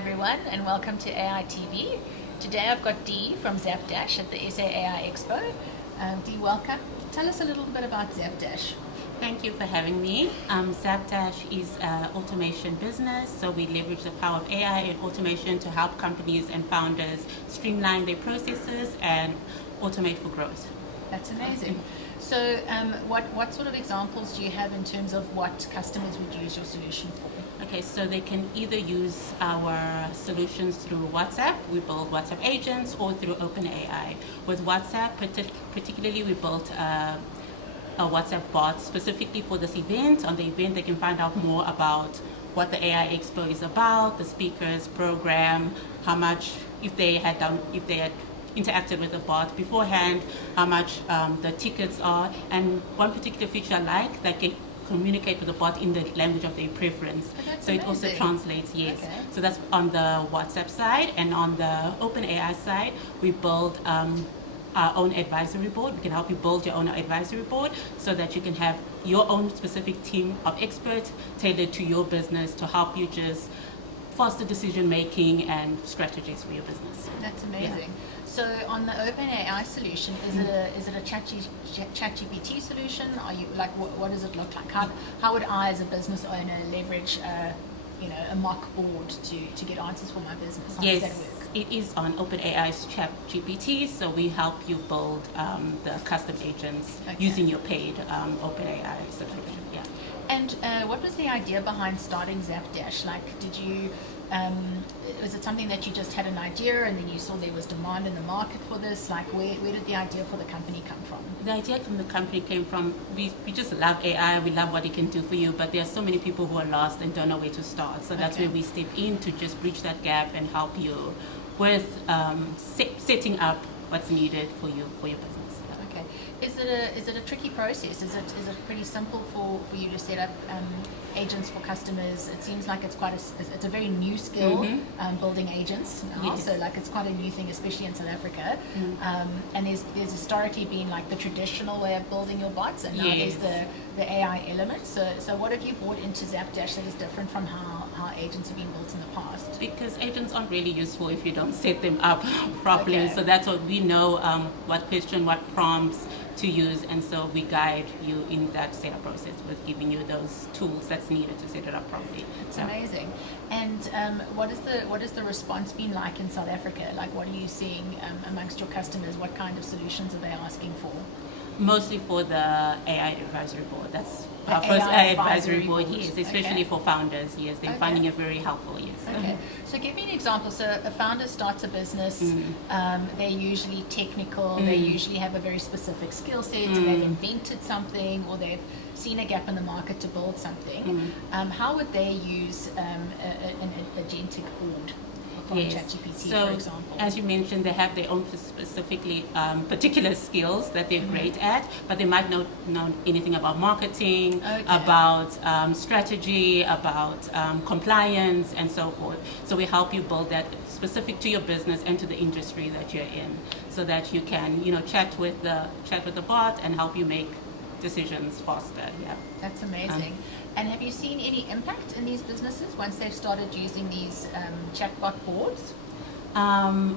everyone, and welcome to AI TV. Today I've got Dee from ZapDash at the SA AI Expo. Dee, welcome. Tell us a little bit about ZapDash. Thank you for having me. ZapDash is an automation business, so we leverage the power of AI and automation to help companies and founders streamline their processes and automate for growth. That's amazing. So what sort of examples do you have in terms of what customers would use your solution for? Okay, so they can either use our solutions through WhatsApp, we build WhatsApp agents, or through OpenAI. With WhatsApp, particularly we built a WhatsApp bot specifically for this event. On the event, they can find out more about what the AI Expo is about, the speakers, program, how much, if they had interacted with the bot beforehand, how much the tickets are, and one particular feature I like that can communicate with the bot in the language of their preference. So it also translates, yes. Okay. So that's on the WhatsApp side, and on the OpenAI side, we build our own advisory board. We can help you build your own advisory board so that you can have your own specific team of experts tailored to your business to help you just foster decision making and strategies for your business. That's amazing. Yeah. So on the OpenAI solution, is it a ChatGPT solution? Are you what does it look like? How would I as a business owner leverage a mock board to get answers for my business? How does that work? It is on OpenAI's ChatGPT, so we help you build the custom agents using your paid OpenAI subscription. Yeah. And what was the idea behind starting ZapDash? Did you, was it something that you just had an idea and then you saw there was demand in the market for this? Where did the idea for the company come from? The idea from the company came from, we just love AI, we love what it can do for you, but there are so many people who are lost and don't know where to start. So that's where we step in to just bridge that gap and help you with setting up what's needed for your business. Okay. Is it a tricky process? Is it pretty simple for you to set up agents for customers? It seems like it's it's a very new skill, building agents now. Yes. So it's quite a new thing, especially in South Africa. And there's historically been the traditional way of building your bots, and now there's the AI element. So what have you brought into ZapDash that is different from how agents have been built in the past? Because agents aren't really useful if you don't set them up properly. Okay. So that's what we know, what question, what prompts to use, and so we guide you in that setup process with giving you those tools that's needed to set it up properly. It's amazing. And what has the response been like in South Africa? What are you seeing amongst your customers? What kind of solutions are they asking for? Mostly for the AI advisory board. That's our first AI advisory board, yes, especially for founders, yes. They're finding it very helpful, yes. Okay. So give me an example. So a founder starts a business, they're usually technical, they usually have a very specific skill set, they've invented something, or they've seen a gap in the market to build something. How would they use an agentic board? ChatGPT, so, for example. As you mentioned, they have their own specifically particular skills that they're great at, but they might not know anything about marketing, about strategy, about compliance, and so forth. So we help you build that specific to your business and to the industry that you're in, so that you can, chat with the bot and help you make decisions faster. Yeah, that's amazing. And have you seen any impact in these businesses once they've started using these chatbot boards?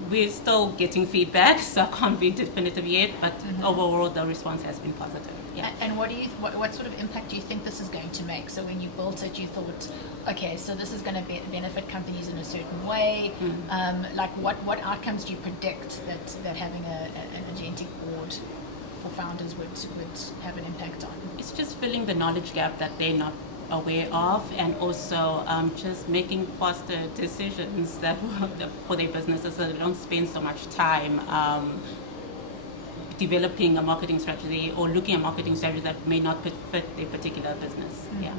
We're still getting feedback, so I can't be definitive yet, but overall the response has been positive. Yeah. And what sort of impact do you think this is going to make? So when you built it, you thought, okay, so this is going to benefit companies in a certain way. What outcomes do you predict that having an agentic board for founders would have an impact on? It's just filling the knowledge gap that they're not aware of, and also just making faster decisions that for their businesses, so they don't spend so much time developing a marketing strategy or looking at marketing strategies that may not fit their particular business. Yeah.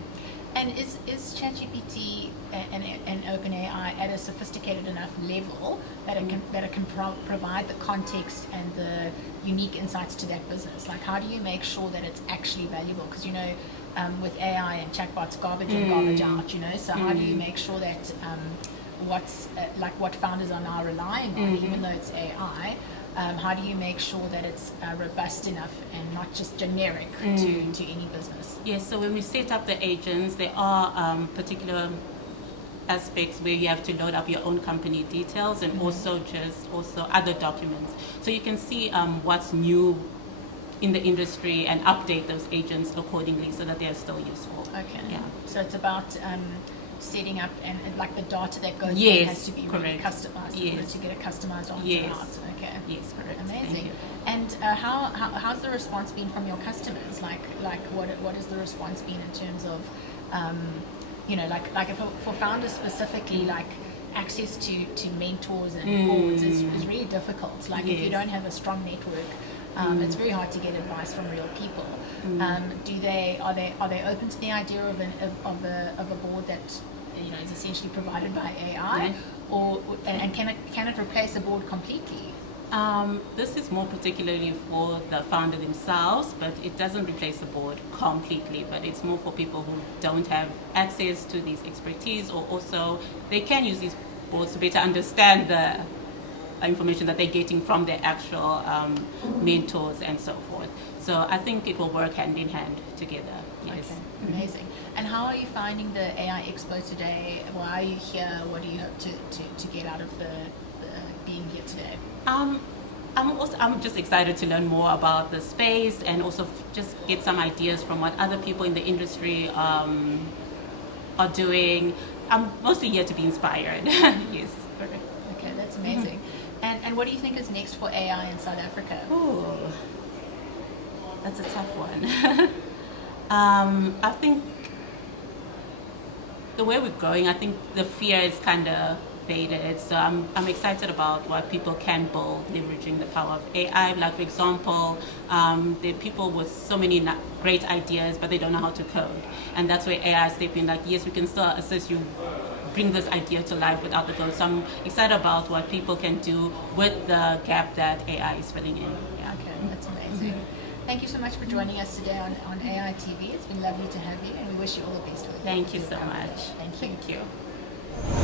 And is ChatGPT and OpenAI at a sophisticated enough level that it can provide the context and the unique insights to that business? How do you make sure that it's actually valuable? Because with AI and chatbots, garbage in, garbage out. So how do you make sure that what founders are now relying on, even though it's AI? How do you make sure that it's robust enough and not just generic to any business? Yes, so when we set up the agents, there are particular aspects where you have to load up your own company details and also other documents. So you can see what's new in the industry and update those agents accordingly so that they are still useful. Okay. Yeah. So it's about setting up and like the data that goes Yes, in has to be really correct. customized in order Yes. to get a customized answer Yes. out. Okay. Yes, correct. Thank Amazing. you. And how's the response been from your customers? Like what has the response been in terms of like if for founders specifically, like access to mentors and boards is really difficult. Like if you Yes. don't have a strong network, it's very hard to get advice from real people. Are they open to the idea of a board that is essentially provided by AI, or can it replace a board completely? This is more particularly for the founder themselves, but it doesn't replace the board completely, but it's more for people who don't have access to these expertise, or also they can use these boards to better understand the information that they're getting from their actual mentors and so forth. So I think it will work hand in hand together. Yes. Okay, amazing. And how are you finding the AI Expo today? Why are you here? What do you hope to get out of the being here today? I'm just excited to learn more about the space and also just get some ideas from what other people in the industry are doing. I'm mostly here to be inspired. Yes. Perfect. Okay, that's amazing. And what do you think is next for AI in South Africa? Ooh, that's a tough one. I think the way we're going, I think the fear is kind of faded. So I'm excited about what people can build leveraging the power of AI. Like for example, there are people with so many great ideas, but they don't know how to code. And that's where AI steps in. Like, yes, we can still assist you bring this idea to life without the code. So I'm excited about what people can do with the gap that AI is filling in. Yeah. Okay, that's amazing. Thank you so much for joining us today on AI TV. It's been lovely to have you, and we wish you all the best with Thank you your so company. much. Thank you. Thank you.